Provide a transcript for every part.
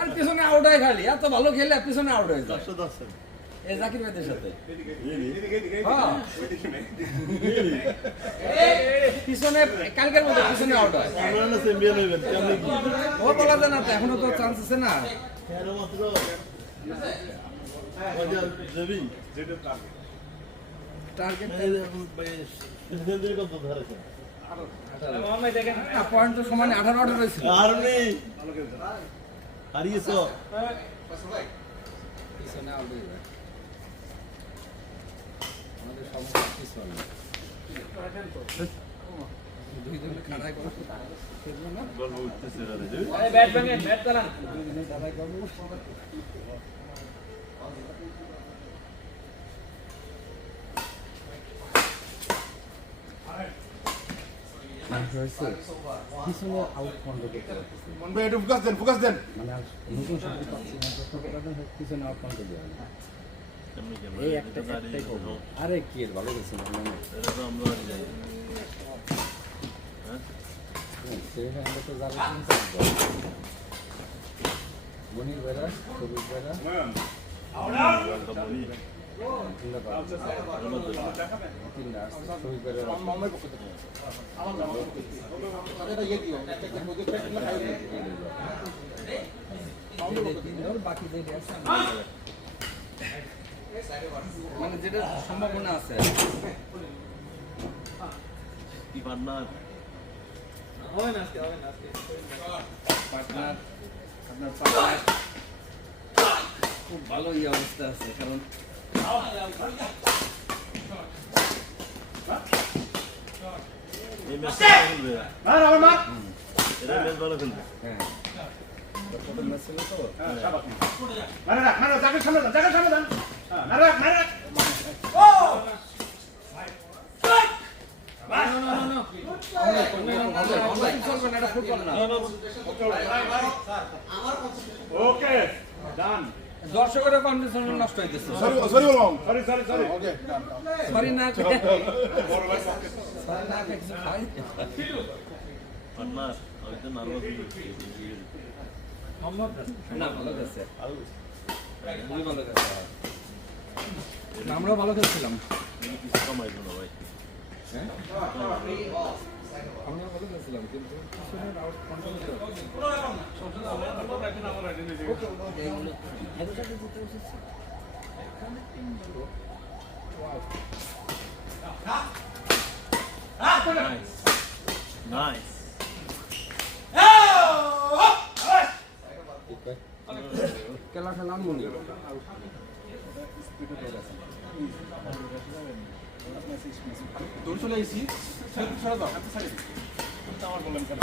আর পিছনে আউট হয় খালি, এত ভালো খেলে পিছনে আউট হয়ে যায়। এই জাকির ভাইদের সাথে পিছনে কালকের মধ্যে পিছনে আউট হয়। ও বলা যায় না তো, এখনো তো চান্স আছে না। পয়েন্ট তো সমানে 18 রয়েছে। হারিয়েছ পিছনে আউট হয়ে যায় আমাদের সমস্যা পিছনে। দুই জনে খাড়াই করে গল্প উঠতেছে ব্যাট ভাঙেন, ব্যাট চালান। দাদাই করবো পিছনে আউট বন্ধ করতে পারতেছি ফোকাস দেন মানে নতুন শক্তি পাচ্ছি না, পিছনে আউট বন্ধ দেওয়া হয়। এই একটাই করবো। আরে কি এর ভালো গেছে আমরা তো যারা মনির বেড়া, সবুজ বেড়া, মানে যেটা সম্ভাবনা আছে পার্টনার আপনার পার্টনার খুব ভালো অবস্থা আছে, কারণ এই ম্যাচটা খেলবে এরা ম্যাচ ভালো খেলবে হ্যাঁ প্রথম ম্যাচ ছিল তো ওকে ডান দর্শকের কন্ডিশন নষ্ট হইতেছে। সরি ওকে সরি না পার্টনার হয়তো নার্ভাস না ভালো গেছে, খুবই ভালো গেছে। আমরাও ভালো খেলছিলাম, কিছু কমাইলো না ভাই হ্যাঁ আমরা ভালো খেলছিলাম, কিন্তু পিছনের আউট কন্ট্রোল নাইস খেলা খেলাম মনে দৌড় চলে এসেছি সরে দাও আমার বললেন কেন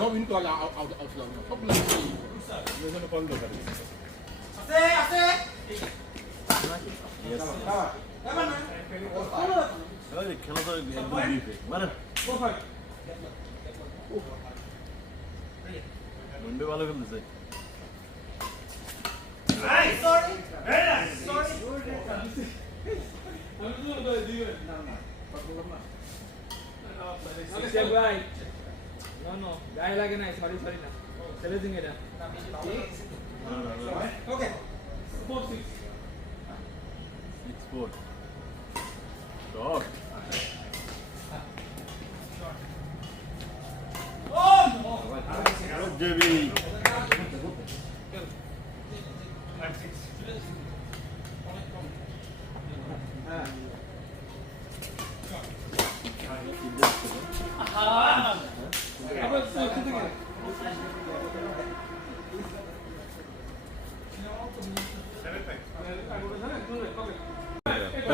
সব ইনকো আউট সব কল দরকার খেলা তো একদম ডিপে মানে মুন্ডে ভালো খেলতেছে গায়ে লাগে নাই, সরি সরি না, চ্যালেঞ্জিং এটা। ওকে 4-6 6-4 ডট জেবি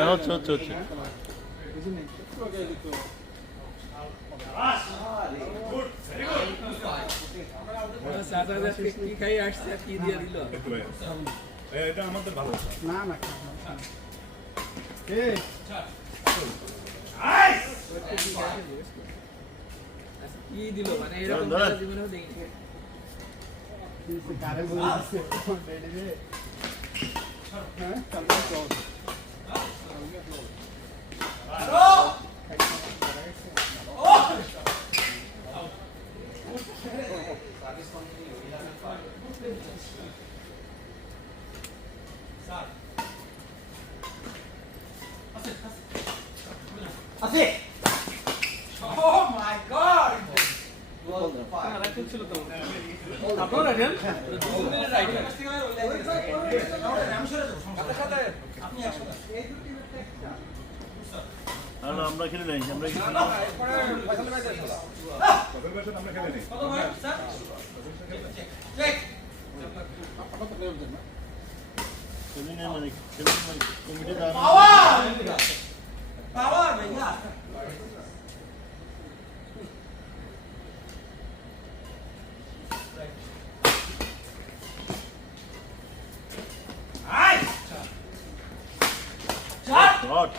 হচ্ছে হচ্ছে হচ্ছে কি খাই আসছে, কি দিয়ে দিল? এটা আমাদের ভালো না না কি দিল মানে এরকম জীবনেও দেখিনি। ছিল তো আপনারা রাখেন দুজনের রাইট আর আমরা খেলে নাই আমরা কি কত বছর আমরা খেলে নেই আপনারা তো প্লেয়ার দেন না খেলি নাই মানে কমিটি দাঁড় পাওয়ার ভাইয়া শট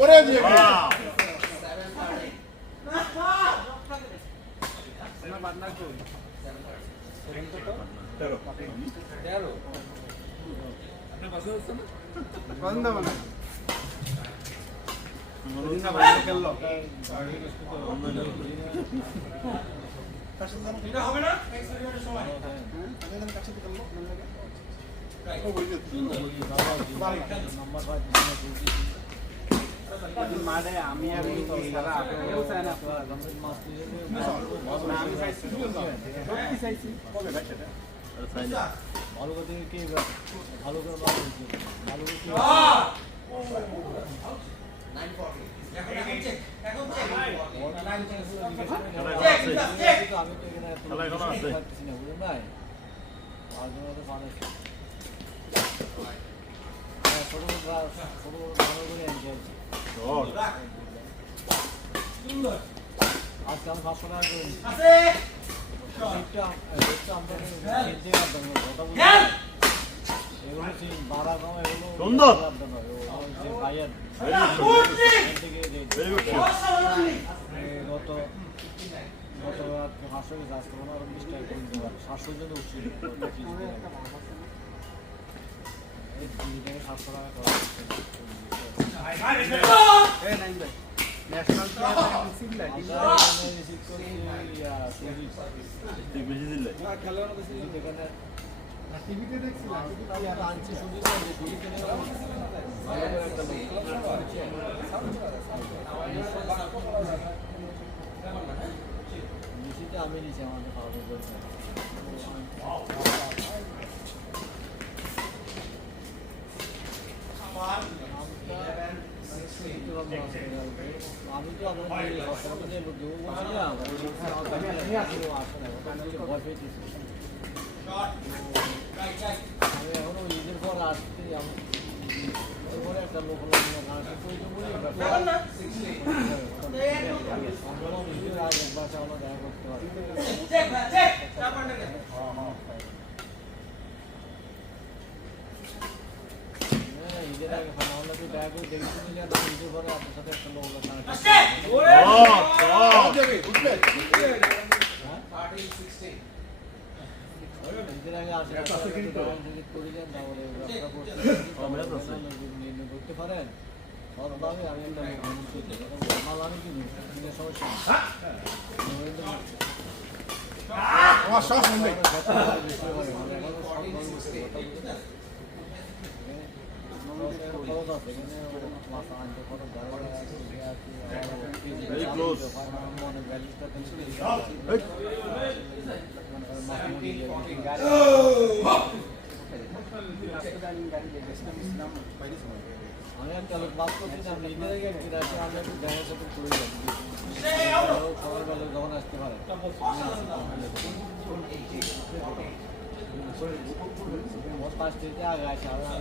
ওরে দিয়ে ওয়াও তেরো আপনার পাশে হচ্ছে না এটা হবে না মাঠে আমি আর সারা কেউ চায় না আমি চাইছি সত্যি চাইছি আর সাইনা ভালো করে কি ভালো করে ভালো করে এখন চেক আমি তো এখানে খেলা এখনো আছে পারতেছি না বুঝলেন ভাই আর জন্য তো মানুষ ছোট ভালো করে এনজয় শট সুন্দর আজকে আমি 500 টাকা করে আছে দেখটা আমরা কিনতে পারতাম কথা বলতে খেল এগুলো সেই বাড়া কম এগুলো সুন্দর। যে ভাইয়ের ভেরি গুড গত রাত 500 টাকা আজকে মনে হয় 20 টাকা করে দেওয়া 700 জন উঠছিল এই 700 টাকা করা ন্যাশনাল ঠিক বেশি দিলে টিভিতে দেখছিলাম আনছি সুযোগ সুযোগ নিশ্চিত আমি নিচ্ছি আমাদের খাওয়া করছে আমি তো আপনাদের ভয় পেয়েছি আমি এখনো ঈদের পর আসছি এরপরে একটা লোক ঈদের আগে একবার আমরা দেখা করতে পারি চেক চেক চাপান্ডা ঈদের আগে আমরা তো দেখা করে দেখছি যে ঈদের পরে আপনার সাথে একটা লোক ঈদের আগে আসে করে দেন তাহলে করতে পারেন সবভাবে আমি একটা মাল আমি কিনি সমস্যা আমার শ্বাস নেই Very close. আমি একটা লোক বাদ করছি আমি ঈদের আগে একদিন আসে আমরা একটু দেখা সাথে করে যাবো সকালবেলা যখন আসতে পারে মোট 5 থেকে আগে আসে আর আমি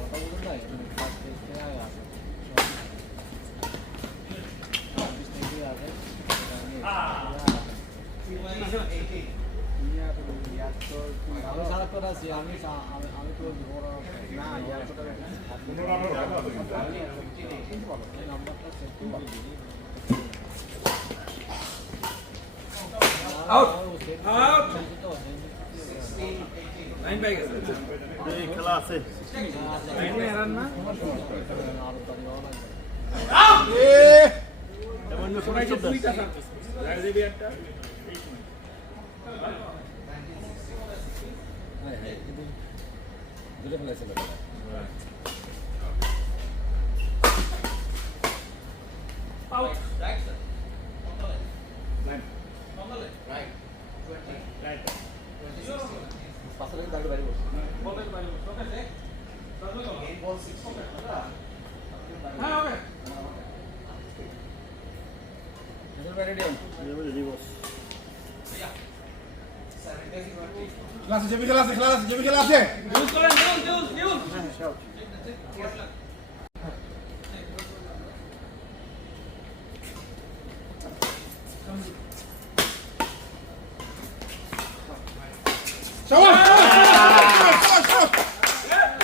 কথা বলুন না 5 থেকে আগে আসে 20 থেকে আগে আমি সারাক্ষণ আছি আমি তো না নাম্বারটা চেক করে দিই আউট আউট লাইন বাই গেছে এই খেলা আছে লাইনে হারান না এমন সবাই যে দুইটা সার্ভিস লাইন দেবি একটা দুটো ফেলেছিল আউট রাইট স্যার খেলা আছে জেবি খেলা আছে জেবি খেলা আছে ইউজ করেন ইউজ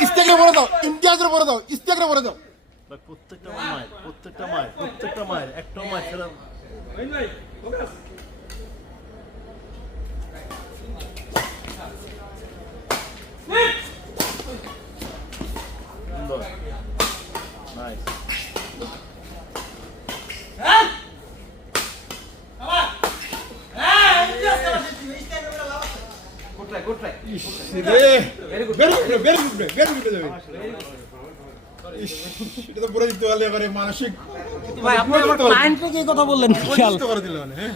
ইস্তেকরে বলে দাও ইমতিয়াজের বলে দাও ইস্তেকরে বলে দাও ভাই প্রত্যেকটা মায়ের একটা মায়ের খেলা ভাই ফোকাস সুন্দর নাইস ভেরি গুড যাবে এটা তো পুরো দিতে পারলে এবারে মানসিক ভাই আপনি আমার ক্লায়েন্টকে কি কথা বললেন করে দিল মানে হ্যাঁ